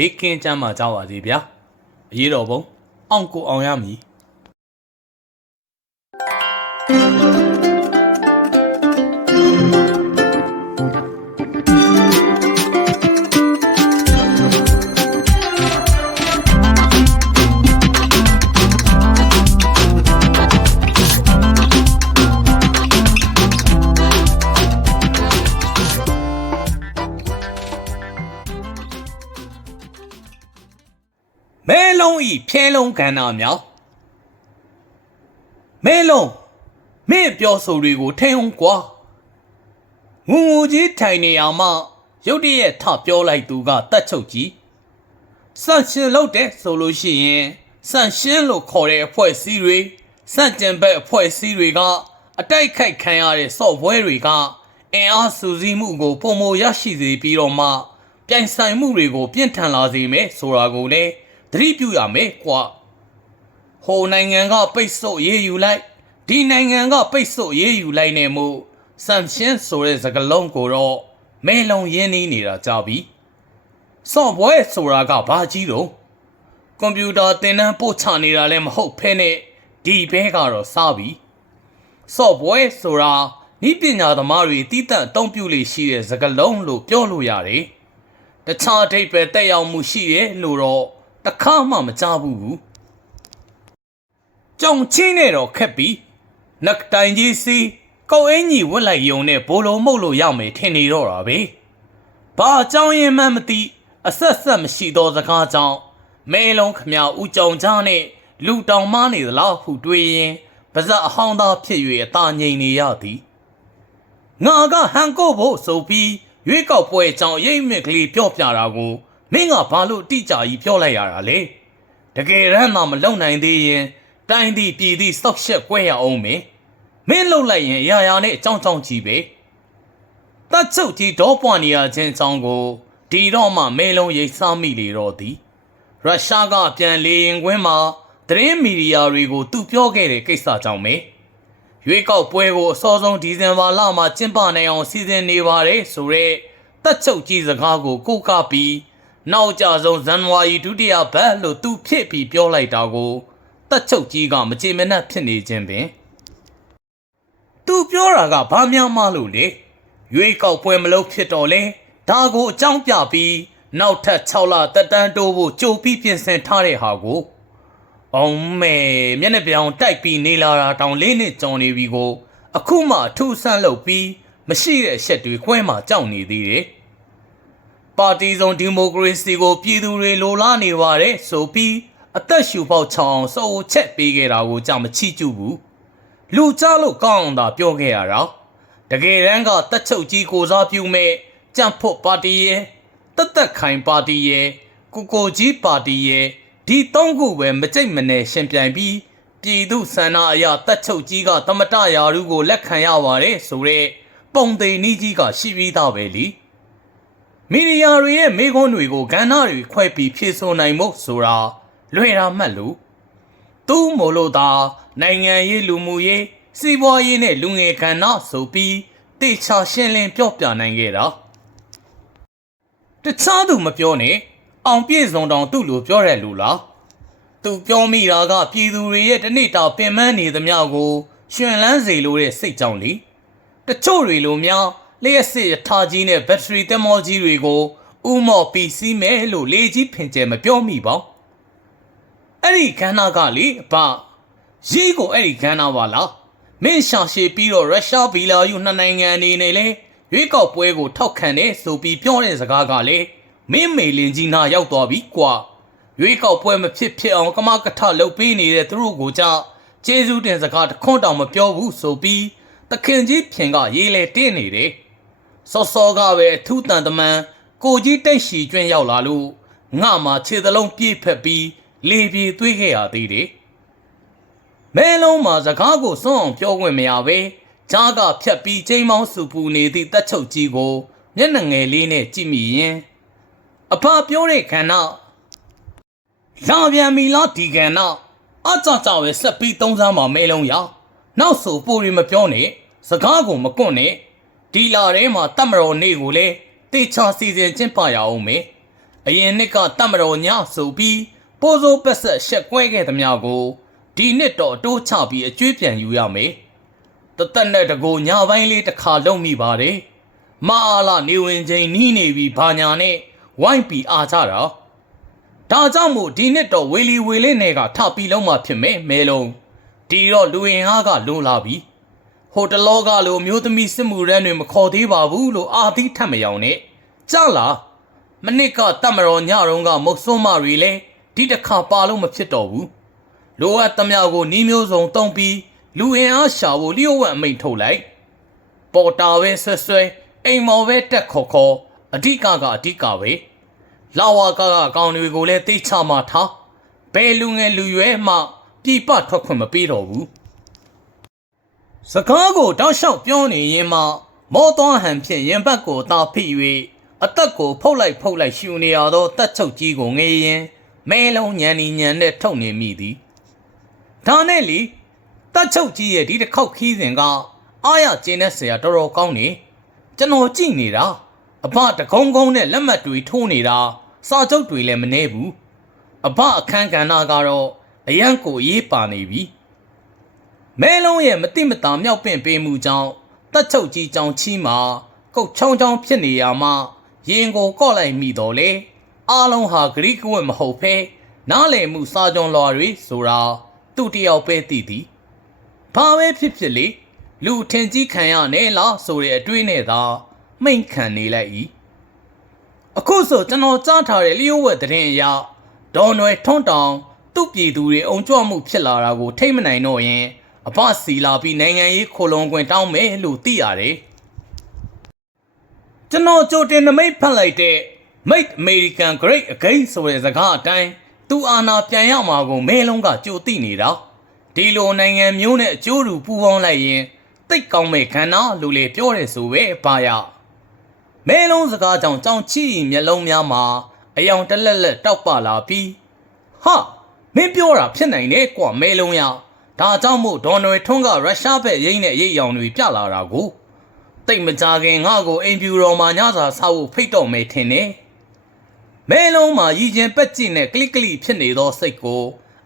ဘေးကင်းကြမှာကြပါစေဗျာအရေးတော်ပုံအောင်ကိုအောင်ရမည် လုံးကဏ္ဍမြောက်မဲလုံးမင်းပြောဆိုတွေကိုထိန်အောင်ကွာငူငူကြီးထိုင်နေအောင်မှရုတ်တရက်ထပြောလိုက်သူကတတ်ချုပ်ကြီးစန့်ရှင်လို့တဲ့ဆိုလို့ရှိရင်စန့်ရှင်းလို့ခေါ်တဲ့အဖွဲ့အစည်းတွေစန့်ကျင်ဘက်အဖွဲ့အစည်းတွေကအတိုက်ခိုက်ခံရတဲ့ software တွေကအင်အားစုစည်းမှုကိုပုံမရရှိစေပြီးတော့မှပြိုင်ဆိုင်မှုတွေကိုပြင့်ထန်လာစေမယ်ဆိုတာကိုလည်း သတိပြုရမယ်ကွာဟိုနိုင်ငံကပိတ်ဆို့ရေးယူလိုက်ဒီနိုင်ငံကပိတ်ဆို့ရေးယူလိုက်နေမှုစမ်ရှင်းဆိုတဲ့စကားလုံးကိုတော့မဲလုံးရင်းနှီးနေတာကြပြီ software ဆိုတာကဘာကြီးတော့ကွန်ပျူတာသင်တန်းပို့ချနေတာလည်းမဟုတ်ဖ ೇನೆ ဒီဘဲကတော့စားပြီ software ဆိုတာဤပညာသမားတွေတည်တံ့အသုံးပြုလေရှိတဲ့စကားလုံးလို့ပြောလို့ရတယ်တခြားအဓိပ္ပာယ်တက်ရောက်မှုရှိတယ်လို့တော့ တစ်ခါမှမကြားဘူးကြောင်ချင်းနဲ့တော့ခက်ပြီနက်တိုင်ကြီးစီကောက်အင်းကြီးဝက်လိုက်ယုံနဲ့ဘိုးလုံးမှုတ်လို့ရမယ်ထင်နေတော့တာပဲဘာအကြောင်းရင်းမှမသိအဆက်ဆက်မရှိသောစကားကြောင့်မဲလုံးခမဦးကြောင်ချားနဲ့လူတောင်မနေသလားဟုတွေးရင်ပါဇက်အဟောင်းသားဖြစ်၍အသာငိန်နေရသည်ငါကဟန်ကိုဖို့ဆိုပြီးရွေးကောက်ပွဲအကြောင်းရိပ်မြစ်ကလေးပြောပြတာကို မင်းကဘာလို့အတိအကျကြီးပြောလိုက်ရတာလဲတကယ်ရမ်းမှမလုံနိုင်သေးရင်တိုင်းသည့်ပြည်သည့်စောက်ရှက်ကွဲရအောင်မင်းမင်းလုံလိုက်ရင်အရာရာနဲ့အကြောင်းကြောင်းကြီးပဲတတ်ချုပ်ကြီးဒေါပွားနေရခြင်းအကြောင်းကိုဒီတော့မှမဲလုံးရိပ်စားမိလေတော့သည်ရုရှားကပြန်လေရင်ကွင်းမှာသတင်းမီဒီယာတွေကိုသူပြောခဲ့တဲ့ကိစ္စကြောင့်ပဲရွေးကောက်ပွဲကိုအစောဆုံးဒီဇင်ဘာလမှာကျင်းပနိုင်အောင်စီစဉ်နေပါတယ်ဆိုတော့တက်ချုပ်ကြီးစကားကိုကိုးကားပြီး နောက်ကြဆုံးဇန်နဝါရီဒုတိယပတ်လို့သူဖြစ်ပြီးပြောလိုက်တာကိုတက်ချုပ်ကြီးကမကြေမနက်ဖြစ်နေခြင်းပင်သူပြောတာကဘာများမှလို့လေရွေးကောက်ပွဲမလုပ်ဖြစ်တော့လဲဒါကိုအကြောင်းပြပြီးနောက်ထပ်6လတက်တန်းတိုးဖို့ကြိုပြီးပြင်ဆင်ထားတဲ့ဟာကိုအောင်မဲမျက်နှာပြောင်တိုက်ပြီးနေလာတာတောင်လေးနှစ်ကြောင်နေပြီကို အခုမှအထူးဆန်းလုပ်ပြီးမရှိတဲ့အချက်တွေခွဲမှကြောက်နေသေးတယ်။ ပါတီစုံဒီမိုကရေစီကိုပြည်သူတွေလိုလားနေပါတယ်ဆိုပြီးအသက်ရှူပေါက်ချောင်းအောင်စိုးချက်ပေးခဲ့တာကိုကြမချီကျူဘူး။လူကြားလို့ကောင်းအောင်သာပြောခဲ့ရတာ။တကယ်တမ်းကတက်ချုပ်ကြီးကိုစားပြုမဲ့ကြံ့ဖို့ပါတီရဲ့တက်တက်ခိုင်ပါတီရဲ့ကိုကိုကြီးပါတီရဲ့ဒီသုံးခုပဲမကြိတ်မနဲ့ရှင်ပြိုင်ပြီးပြည်သူဆန္ဒအရတက်ချုပ်ကြီးကတမတရာရုကိုလက်ခံရပါတယ်ဆိုတော့ပုံသိန်နီးကြီးကရှိပြီးသားပဲလी မီဒီယာတွေရဲ့မေခွန်းတွေကိုကဏ္ဍတွေခွဲပြီးဖြည့်ဆို့နိုင်ဖို့ဆိုတာလွယ်တာမှတ်လို့သူ့မို့လို့သာနိုင်ငံရေးလူမှုရေးစီးပွားရေးနဲ့လူငယ်ကဏ္ဍဆိုပြီးတေချာရှင်းလင်းပြောပြနိုင်ခဲ့တာတခြားသူမပြောနဲ့အောင်ပြည့်စုံတောင်သူ့လိုပြောရလူလားသူပြောမိတာကပြည်သူတွေရဲ့တနေ့တာပင်ပန်းနေသမျှကိုရှင်လန်းစေလိုတဲ့စိတ်ကြောင့်လေတချို့တွေလိုများ လျှက်စစ်ရထားကြီးနဲ့ဘက်ထရီတက်မောကြီးတွေကိုဥမော်ပီစီမဲလို့လေကြီးဖင်ကျဲမပြောမိပါအဲ့ဒီခန္ဓာကလေအဖရေးကိုအဲ့ဒီခန္ဓာပါလားမင်းရှာရှည်ပြီးတော့ရုရှားဘီလာယူနှစ်နိုင်ငံအနေနဲ့လေရွေးကောက်ပွဲကိုထောက်ခံတယ်ဆိုပြီးပြောတဲ့စကားကလေမင်းမေလင်ကြီးနာရောက်သွားပြီကွာရွေးကောက်ပွဲမဖြစ်ဖြစ်အောင်ကမကထလုပ်ပေးနေတဲ့သူတို့ကိုကြောင့်ကျေးဇူးတင်စကားတစ်ခွန်းတောင်မပြောဘူးဆိုပြီးတခင်ကြီးဖြင်ကရေးလေတင်းနေတယ် စောစောကပဲအထူးတန်တမန်ကိုကြီးတိတ်ရှီကျွင်းရောက်လာလို့ငါမှခြေသလုံးပြေးဖက်ပြီးလေပြေသွေးခဲ့ရသေးတယ်မဲလုံးမှာစကားကိုစွန့်အောင်ပြောခွင့်မရပဲကြားကဖြတ်ပြီးချိန်မောင်းစုပူနေသည့်တက်ချုပ်ကြီးကိုမျက်နှာငယ်လေးနဲ့ကြည့်မိရင်အဖပြောတဲ့ခန္ဓာလာပြန်ပြီလားဒီကံတော့အကြကြပဲဆက်ပြီးသုံးစားမှာမဲလုံးရနောက်ဆိုပူရီမပြောနဲ့စကားကိုမကွန့်နဲ့ ဒီလာထဲမှာတတ်မတော်နေကိုလေတေချာစီစဉ်ချင်းပါရအောင်မေအရင်နှစ်ကတတ်မတော်ညဆိုပြီးပိုးစိုးပက်ဆက်ရှက်ကွဲခဲ့သမျှကိုဒီနှစ်တော့အတိုးချပြီးအကျွေးပြန်ယူရမယ်တသက်နဲ့တကူညပိုင်းလေးတစ်ခါလုံးမိပါတယ်မအားလာနေဝင်ချင်းနီးနေပြီဘာညာနဲ့ဝိုင်းပြီးအားကြတာဒါကြောင့်မို့ဒီနှစ်တော့ဝေလီဝေလေးနယ်ကထပြီးလုံးမှဖြစ်မယ်မဲလုံးဒီတော့လူရင်အားကလိုလာပြီ ဟိုတလောကလိုမျိုးသမီးစစ်မှုရန်တွေမခေါ်သေးပါဘူးလို့အာသီးထပ်မယောင်နဲ့ကြောက်လားမနစ်ကတတ်မတော်ညတုန်းကမုတ်စွန်းမတွေလဲဒီတစ်ခါပါလို့မဖြစ်တော့ဘူးလိုအပ်သမျှကိုနှီးမျိုးစုံတုံးပြီးလူရင်အားရှာဖို့လျှို့ဝှက်အမိန်ထုတ်လိုက်ပေါ်တာပဲဆွဲဆွဲအိမ်မော်ပဲတက်ခေါ်ခေါ်အဓိကကအဓိကပဲလာဝါကကကောင်တွေကိုလည်းတိတ်ချမှထားဘယ်လူငယ်လူရွယ်မှပြပထွက်ခွင့်မပေးတော့ဘူး စကားကိုတောက်လျှောက်ပြောနေရင်မှမောတော်ဟန်ဖြင့်ရင်ဘတ်ကိုတာဖိ၍အသက်ကိုဖုတ်လိုက်ဖုတ်လိုက်ရှူနေရသောတက်ချုပ်ကြီးကိုငေးရင်မဲလုံးညံနေညံနဲ့ထုတ်နေမိသည်ဒါနဲ့လေတက်ချုပ်ကြီးရဲ့ဒီတစ်ခေါက်ခီးစဉ်ကအားရကျင်းတဲ့ဆရာတော်တော်ကောင်းနေကျွန်တော်ကြည့်နေတာအဖတကုံကုံနဲ့လက်မှတ်တွေထိုးနေတာစာချုပ်တွေလည်းမနှဲဘူးအဖအခန်းကဏ္ဍကတော့အရန်ကိုရေးပါနေပြီ မဲလုံးရဲ့မတိမတာမြောက်ပင့်ပေးမှုကြောင့်တက်ချုပ်ကြီးကြောင်ချီးမှာကုတ်ချောင်းချောင်းဖြစ်နေရမှရင်ကိုကော့လိုက်မိတော့လေအားလုံးဟာဂရိကဝတ်မဟုတ်ဖဲနားလည်မှုစာကြုံလွာတွေဆိုတာသူ့တယောက်ပဲသိသည်ဘာပဲဖြစ်ဖြစ်လေလူထင်ကြီးခံရနဲ့လားဆိုတဲ့အတွေးနဲ့သာမိန့်ခံနေလိုက်၏အခုဆိုကျွန်တော်ကြားထားတဲ့လျှို့ဝှက်သတင်းအရဒေါ်နွယ်ထွန်းတောင် သူ့ပြည်သူတွေအုံကြွမှုဖြစ်လာတာကိုထိတ်မနိုင်တော့ရင် အဖစီလာပြီးနိုင်ငံရေးခိုလုံခွင့်တောင်းမယ်လို့သိရတယ်ကျွန်တော်ကြိုတင်နမိတ်ဖတ်လိုက်တဲ့ Make American Great Again ဆိုတဲ့စကားအတိုင်းသူအာဏာပြန်ရမှာကိုမဲလုံးကကြိုသိနေတာဒီလိုနိုင်ငံမျိုးနဲ့အကျိုးတူပူးပေါင်းလိုက်ရင်တိတ်ကောင်းမဲ့ခန္ဓာလို့လေပြောတယ်ဆိုပဲပါရမဲလုံးစကားကြောင့်ကြောင်ချီမျက်လုံးများမှာအယောင်တလက်လက်တောက်ပလာပြီးဟာမင်းပြောတာဖြစ်နိုင်တယ်ကွာမဲလုံးရ ဒါကြောင့်မို့ဒေါ်နယ်ထွန်းကရုရှားဘက်ရိမ့်တဲ့ရိတ်ရောင်တွေပြလာတာကိုတိတ်မကြခင်ငါ့ကိုအိမ်ဖြူတော်မှာညစာစားဖို့ဖိတ်တော်မယ်ထင်တယ်မဲလုံးမှာရည်ချင်းပက်ကြည့်နဲ့ကလစ်ကလစ်ဖြစ်နေသောစိတ်ကို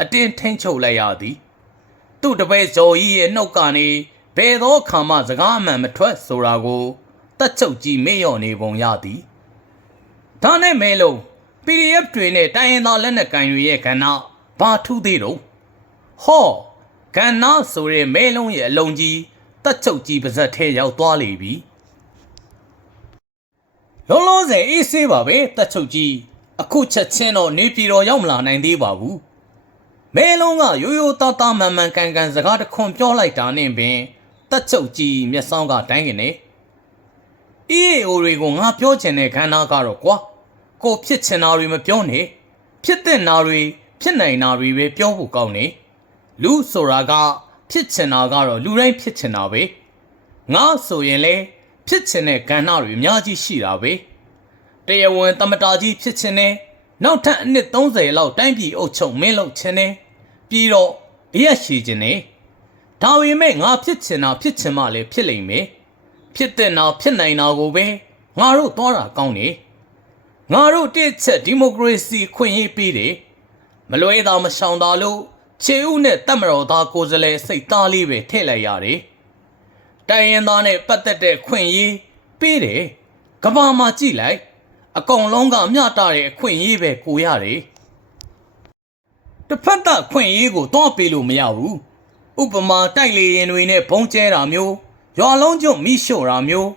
အတင်းထင်းချုပ်လိုက်ရသည်သူ့တပည့်ဇော်ကြီးရဲ့နှုတ်ကနေဘယ်သောခါမှစကားအမှန်မထွက်ဆိုတာကိုတက်ချုပ်ကြီးမေ့လျော့နေပုံရသည်ဒါနဲ့မဲလုံး PDF တွေနဲ့တိုင်းရင်းသားလက်နက်ကိုင်တွေရဲ့ကဏ္ဍဘာထူးသေးတော့ဟော ကဏ္ဍဆိုတဲ့မဲလုံးရဲ့အလုံးကြီးတက်ချုပ်ကြီးပါဇက်ထဲရောက်သွားလေပြီလုံးလုံးစဲအေးဆေးပါပဲတက်ချုပ်ကြီးအခုချက်ချင်းတော့နေပြည်တော်ရောက်မလာနိုင်သေးပါဘူးမဲလုံးကရိုးရိုးသားသားမှန်မှန်ကန်ကန်စကားတစ်ခွန်ပြောလိုက်တာနဲ့ပင်တက်ချုပ်ကြီးမျက်စောင်းကတိုင်းကနေ EAO တွေကိုငါပြောချင်တဲ့ခန္ဓာကတော့ကွာကိုဖြစ်ချင်တာတွေမပြောနဲ့ဖြစ်တဲ့နာတွေဖြစ်နိုင်တာတွေပဲပြောဖို့ကောင်းနေ လူဆိုတာကဖြစ်ချင်တာကတော့လူတိုင်းဖြစ်ချင်တာပဲငါဆိုရင်လေဖြစ်ချင်တဲ့ကဏ္ဍတွေအများကြီးရှိတာပဲတရားဝင်တမတာကြီးဖြစ်ချင်တယ်နောက်ထပ်အနှစ်30လောက်တိုင်းပြည်အုပ်ချုပ်မင်းလုပ်ချင်တယ်ပြီးတော့အရက်ရှိချင်တယ်ဒါပေမဲ့ငါဖြစ်ချင်တာဖြစ်ချင်မှလည်းဖြစ်လိမ့်မယ်ဖြစ်တဲ့နာဖြစ်နိုင်တာကိုပဲငါတို့သွားတာကောင်းတယ်ငါတို့တစ်ချက်ဒီမိုကရေစီခွင့်ရေးပေးတယ်မလွဲတာမရှောင်တာလို့ ခြေဦးနဲ့တက်မတော်သားကိုယ်စားလှယ်စိတ်သားလေးပဲထည့်လိုက်ရတယ်တိုင်းရင်သားနဲ့ပတ်သက်တဲ့ခွင့်ရေးပေးတယ်ကဘာမှာကြည့်လိုက်အကောင်လုံးကမျှတတဲ့အခွင့်ရေးပဲကိုရတယ်တစ်ဖက်သက်ခွင့်ရေးကိုတော့ပေးလို့မရဘူးဥပမာတိုက်လေရင်တွေနဲ့ဘုံကျဲတာမျိုးရွာလုံးကျွတ်မိရှို့တာမျိုး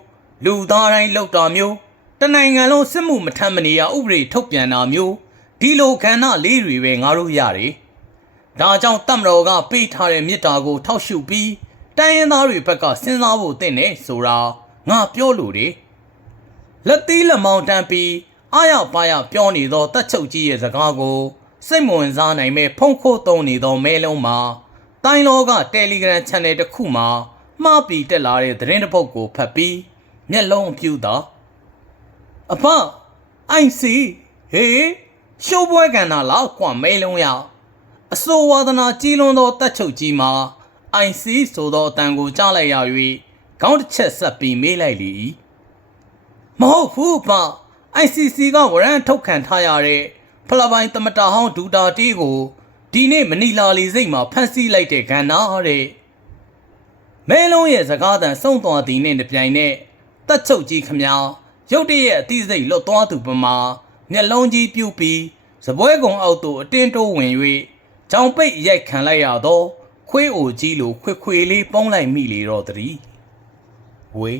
လူသားတိုင်းလောက်တာမျိုးတနိုင်ငံလုံးစစ်မှုမထမ်းမနေရဥပဒေထုတ်ပြန်တာမျိုးဒီလိုခန္ဓာလေးတွေပဲငါတို့ရတယ် ဒါကြောင့်တမတော်ကပေးထားတဲ့မြစ်တာကို ထောက်ရှုပြီးတိုင်းရင်းသားတွေဘက်ကစဉ်းစားဖို့တင့်တယ်ဆိုတာငါပြောလို့တယ်လက်သီးလက်မောင်းတန်းပြီးအားရပါရပြောနေသောတက်ချုပ်ကြီးရဲ့စကားကိုစိတ်မဝင်စားနိုင်မဲ့ဖုံးခိုးသုံးနေသောမဲလုံးမှာတိုင်းလောကတယ်လီဂရမ် channel တစ်ခုမှာမှားပြီးတက်လာတဲ့သတင်းတစ်ပုဒ်ကိုဖတ်ပြီးမျက်လုံးအပြူသာအဖအိုင်စီဟေးရှိုးပွဲကန်တာလားကွာမဲလုံးရ အစိုးဝါဒနာကြီးလွန်သောတက်ချုပ်ကြီးမှာအိုင်စီဆိုသောအတန်ကိုကြားလိုက်ရ၍ခေါင်းတစ်ချက်ဆက်ပြီးမေးလိုက်လေ၏မဟုတ်ဘူးဖ ICC ကဝရမ်းထုတ်ခံထားရတဲ့ဖလပိုင်တမတာဟောင်းဒူတာတီးကိုဒီနေ့မနီလာလီစိတ်မှာဖမ်းဆီးလိုက်တဲ့ကဏ္ဍတဲ့မဲလုံးရဲ့စကားသံစုံသွားသည်နဲ့တပြိုင်နက်တက်ချုပ်ကြီးခမညာရုတ်တရက်အသိစိတ်လွတ်သွားသူပမာမျက်လုံးကြီးပြုတ်ပြီးစပွဲကုံအောက်သို့အတင်းတိုးဝင်၍ ချောင်ပိတ်ရိုက်ခံလိုက်ရသောခွေးအိုကြီးလိုခွေခွေလေးပေါင်းလိုက်မိလေတော့တည်းဝေး